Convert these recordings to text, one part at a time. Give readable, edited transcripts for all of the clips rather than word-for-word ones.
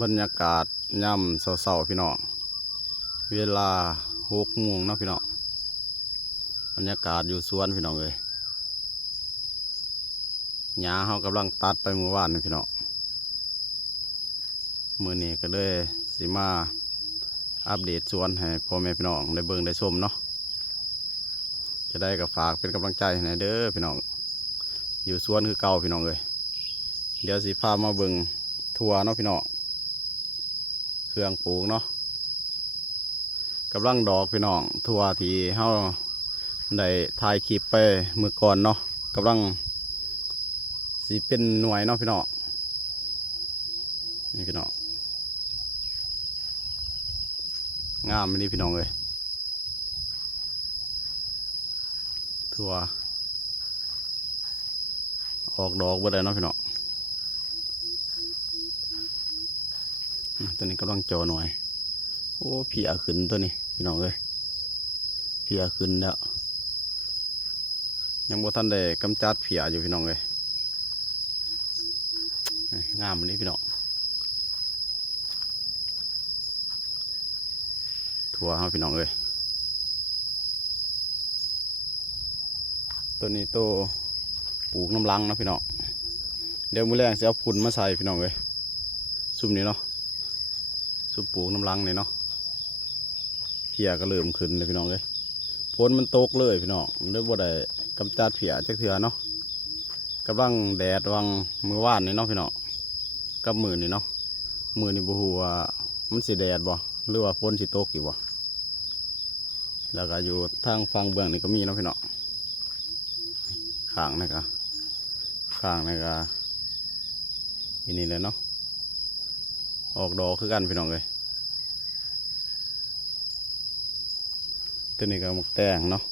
บรรยากาศย่ำเศร้าๆพี่น้องเวลา6 โมงเนาะพี่น้องบรรยากาศอยู่สวนพี่น้องเลยหญ้าเขากำลังตัดไปเมื่อวานนี่พี่น้องมื้อนี้ก็เลยสิมาอัปเดตสวนให้พ่อแม่พี่น้องได้เบิ่งได้ชมเนาะจะได้กับฝากเป็นกำลังใจให้เด้อพี่น้องอยู่สวนคือเก่าพี่น้องเลยเดี๋ยวสิพามาเบิ่งทั่วเนาะพี่น้องเครื่องปลูกเนาะกำลังดอกพี่น้องทั่วที่เฮาได้ถ่ายคลิปไปเมื่อก่อนเนาะกำลังสิเป็นหน่วยเนาะพี่น้องนี่พี่น้องงามนี่พี่น้องเลยทั่วออกดอกเบ่ได้เนาะพี่น้องตัวนี้กำลังโจหน่อยโอ้เพียขึ้นตัวนี้พี่น้องเลยเพียขึ้นแล้วยังบ่ทันได้กำจัดเพียอยู่พี่น้องเลยงามอันนี้พี่น้องถั่วเฮาพี่น้องเลยตัวนี้โตปลูกน้ำลังเนาะพี่น้องเดี๋ยวมื้อแรงจะเอาพุ่นมาใส่พี่น้องเลยซุ่มนี้เนาะซุ่มปลูกน้ำลังนี่เนาะเพียก็เริ่มขึ้นเลยพี่น้องเลยฝนมันตกเลยพี่น้องเริ่มบ่ได้กำจัดเพียจักเทื่อเนาะกำลังแดดวังมือว่านนี่เนาะพี่น้องกับมือนี่เนาะมือนี่บ่ฮู้ว่ามันสิแดดบ่หรือว่าฝนสิตกอยู่บ่แล้วก็อยู่ทางฝั่งเบื้องนี่ก็มีเนาะพี่น้องข้างนี่ก็อันนี้เลยเนาะออกดอกคือกันพี่น้องเลยตัวนี้ก็หมกแตงเนาะ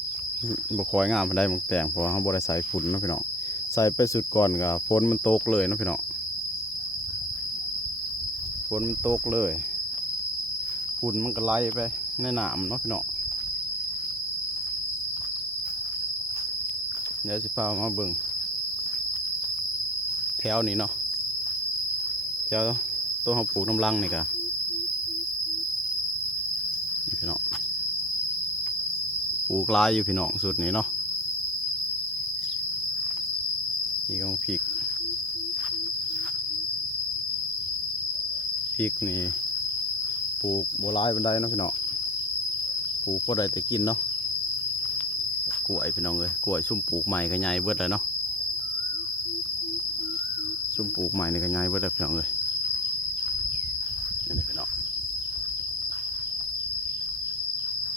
บ่ค่อยงามปานใดหมกแตงเพราะเขาบ่ได้ใส่ฝุ่นเนาะพี่น้องใส่ไปสุดก่อนก็ฝนมันตกเลยเนาะพี่น้องฝนมันตกเลยฝุ่นมันก็ไหลไปในน้ำเนาะพี่น้องเดี๋ยวสิพามาเบิ่งแถวนี้เนาะแถวต้นเขาปลูกน้ำลังนี่กะนี่พี่น้องปลูกลายอยู่พี่น้องสุดนี้เนาะนี่ก็พริกนี่ปลูกบัวลายบันไดเนาะพี่น้องปลูกก็ได้แต่กินเนาะกล้วยพี่น้องเลยกล้วยซุ่มปลูกใหม่ก็ใหญ่เบิดเลยเนาะซุ่มปลูกใหม่นี่ก็ใหญ่เบิดเลยพี่น้องเลยนี่พี่น้อง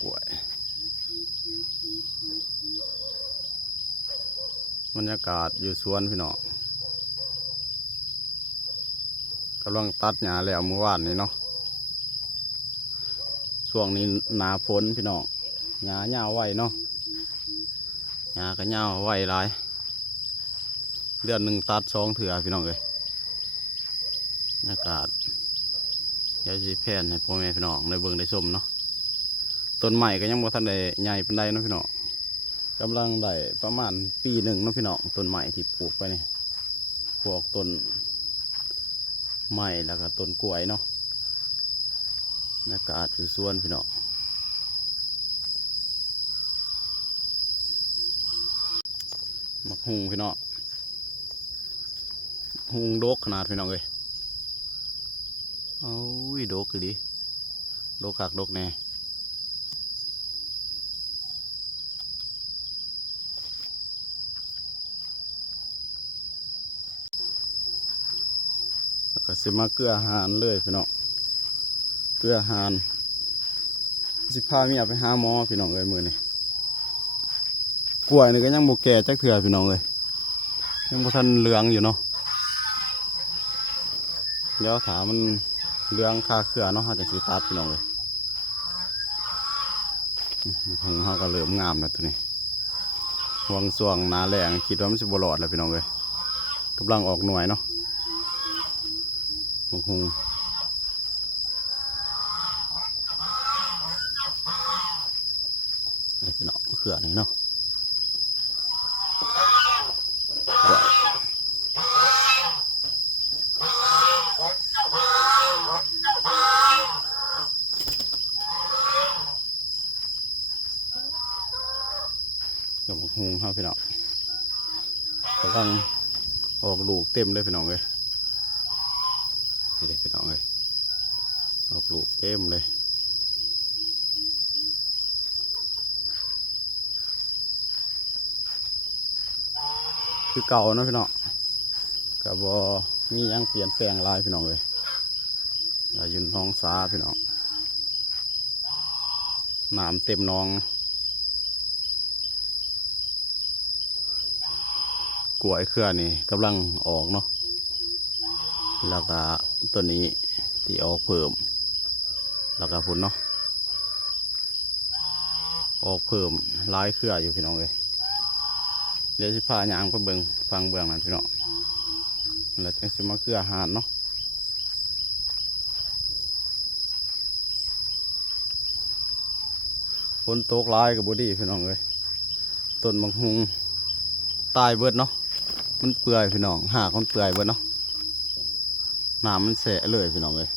กล้วยบรรยากาศอยู่สวนพี่น้องกำลังตัดหญ้าแล้วเมื่อวานนี้เนาะช่วงนี้หนาฝนพี่น้องหญ้าเน่าไวเนาะหญ้าก็เน่าไวหลายเดือนหนึ่งตัด2 เถื่อพี่น้องเลยบรรยากาศยายสีแผ่นให้พ่อแม่พี่น้องได้เบิ่งได้ชมเนาะต้นใหม่ก็ยังบ่ทันได้ใหญ่เป็นไดเนาะพี่น้องกำลังได้ประมาณปีหนึ่งเนาะพี่น้องต้นใหม่ที่ปลูกไปนี่พวกต้นไม้แล้วก็ต้นกล้วยเนาะบรรยากาศอยู่สวนพี่น้องมักฮุงพี่น้องฮุงดกขนาดพี่น้องเลยโอ้ยดกคือดีดกคักดกแน่แล้วก็สิมาเกลืออาหารเลยพี่น้องเกลืออาหารสิพาเมียไปหาหมอพี่น้องเลยมือนี่กล้วยนี่ก็ยังบ่แก่จักเถื่อพี่น้องเลยยังบ่ทันเหลืองอยู่เนาะเดี๋ยวถามมันเหลืองคาเครือเนาะเขาจะสีตัดพี่น้องเลยหงเขาก็เริ่มงามแล้วตัวนี้วงส่วงหนาแรงคิดว่ามันจะบลอดแล้วพี่น้องเลยกำลังออกหน่วยเนาะหงพี่น้องเครือนี่เนาะ ดอกฮุงครับพี่น้องกำลังออกลูกเต็มเลยพี่น้องเลยนี่เลยพี่น้องเลยออกลูกเต็มเลยคือเก่านะพี่น้องกับบมียังเปลี่ยนแปลงลายพี่น้องเลยลายยืนน้องสาพี่น้องน้ำเต็มน้องกล้วยเครือนี่กำลังออกเนาะแล้วก็ตัวนี้ที่ออกเพิ่มแล้วก็ผลเนาะออกเพิ่มลายเครืออยู่พี่น้องเลยเดี๋ยวสิพาย่างไปเบิ่งฟังเบื้องนั้นพี่น้องแล้วจะสิมาเครืออาหารเนาะฝนตกลายกับบดีพี่น้องเลยต้นบางฮุงตายเบิดเนาะมันเปื่อยพี่น้องหากมันเปื่อยเบิดเนาะน้ำมันแสะเลยพี่น้องเลย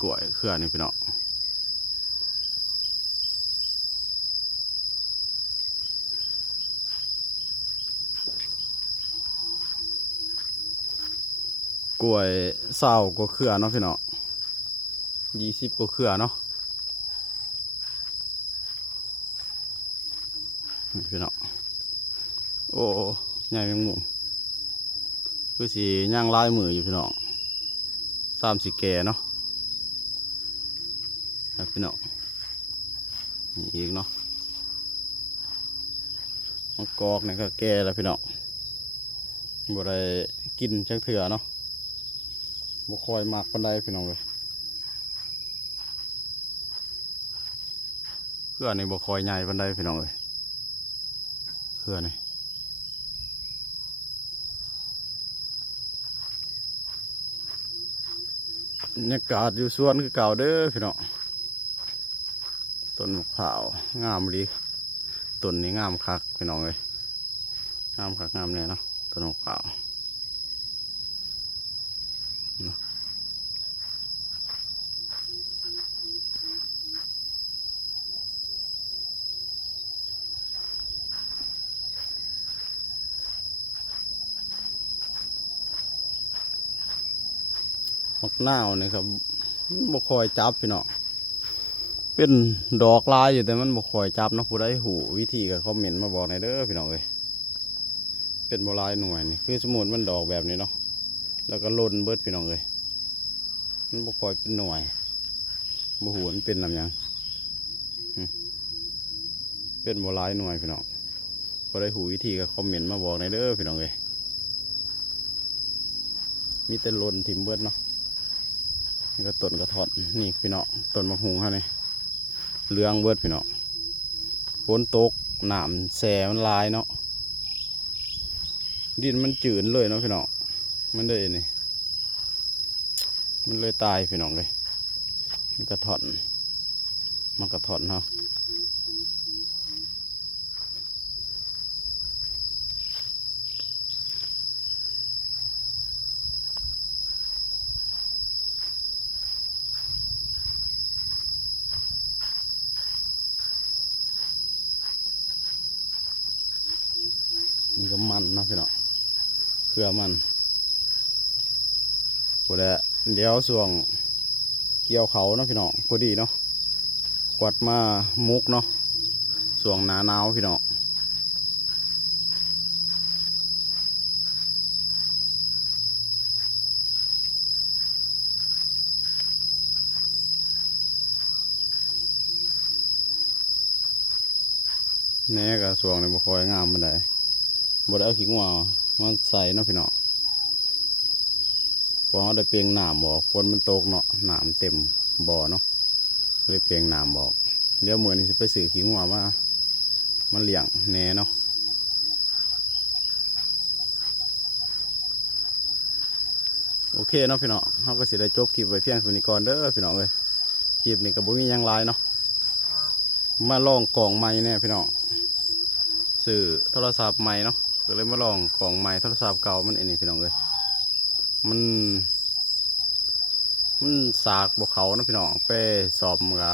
กล้วยเครือนี่พี่น้องกล้วยเศร้าก็เครือเนาะพี่น้อง20ก็เครือเนาะพี่น้องโอ้ใหญ่แมงมุมคือสีย่างลายมืออยู่พี่น้อง3-4แก่เนาะพี่น้องนี่อีกเนาะมังกอกนี่ก็แก่แล้วพี่น้องบ่ได้กินจักเถื่อเนาะบ่คอยมากปานใดพี่น้องเลยเพื่อนี่บ่คอยใหญ่ปานใดพี่น้องเลยเพื่อนี่บรรยากาศอยู่สวนคือเก่าเด้อพี่น้องต้นมะพร้าวงามดีต้นนี้งามคักพี่น้องเลยงามคักงามเนี่ยเนาะต้นมะพร้าวมักนาวนี่ครับบ่คอยจับพี่น้องเป็นดอกลายอยู่แต่มันบ่คอยจับเนาะผู้ใดหูวิธีก็คอมเมนต์มาบอกในอยเด้อพี่น้องเอ้ยเป็นบ่ลายหน่วยนี่คือสมุนมันดอกแบบนี้เนาะแล้วก็ล่นเบิดพี่น้องเอ้ยมันบ่คอยเป็นหน่วยบ่หูมันเป็นลำยังเป็นบ่ลายหน่วยพี่น้องผู้ใดหูวิธีก็คอมเมนต์มาบอกในอยเด้อพี่น้องเอ้ยมีแต่ล่นถิ่มเบิดเนาะนี่ก็ต้นกระถอนนี่พี่น้องต้นมะฮุงเขานี่เรืองเบิดพี่น้องฝนตกหนามแสมันลายเนาะดินมันจืดเลยเนาะพี่น้องมันเลยนี่มันเลยตายพี่น้องเลยมันกระถอนมันกระถอนเนาะนี่ก็มันเนาะพี่น้องเครือมันพอแล้วเดี๋ยวส่วงเกี่ยวเขาเนาะพี่น้องพอดีเนาะกวัดมามุกเนาะส่วงหนาหนาวพี่น้องแหน่กับส่วงในบ่คอยงามมันได้บ่ได้เอาขี้งัวมาใส่เนาะพี่น้องเพราะเขาได้เปลียงหนามบอกฝนมันตกเนาะหนามเต็มบ่อเนาะเลยเปลียงหนามบอกเดี๋ยวมื้อนี้สิไปซื้อขี้งัวมาเลี้ยงแหน่เนาะโอเคเนาะพี่น้องเขาก็สิได้จบคลิปไว้เพียงเท่านี้ก่อนเด้อพี่น้องเลยคลิปนี้ก็บ่มีหยังหลายเนาะมาลองกล่องใหม่แน่พี่น้องซื้อโทรศัพท์ใหม่เนาะก็เลยมาลองกล่องใหม่โทรศัพท์เก่ามันอันนี้พี่น้องเลยมัน มันสากบกเขาเนาะพี่น้องไปสอบมันก็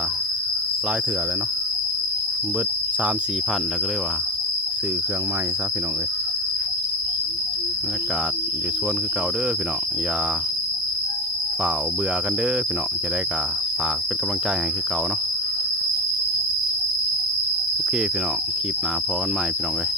หลายเถื่อเลยเนาะเบิด3-4 พันแล้วก็เลยว่าซื้อเครื่องใหม่ซะพี่น้องเอ้ยบรรยากาศอยู่สวนคือเก่าเด้อพี่น้องอย่าฝ่าเบื่อกันเด้อพี่น้องจะได้กะฝากเป็นกำลังใจให้คือเก่าเนาะโอเคพี่น้องคลิปหน้าพอกันใหม่พี่น้องเอ้ย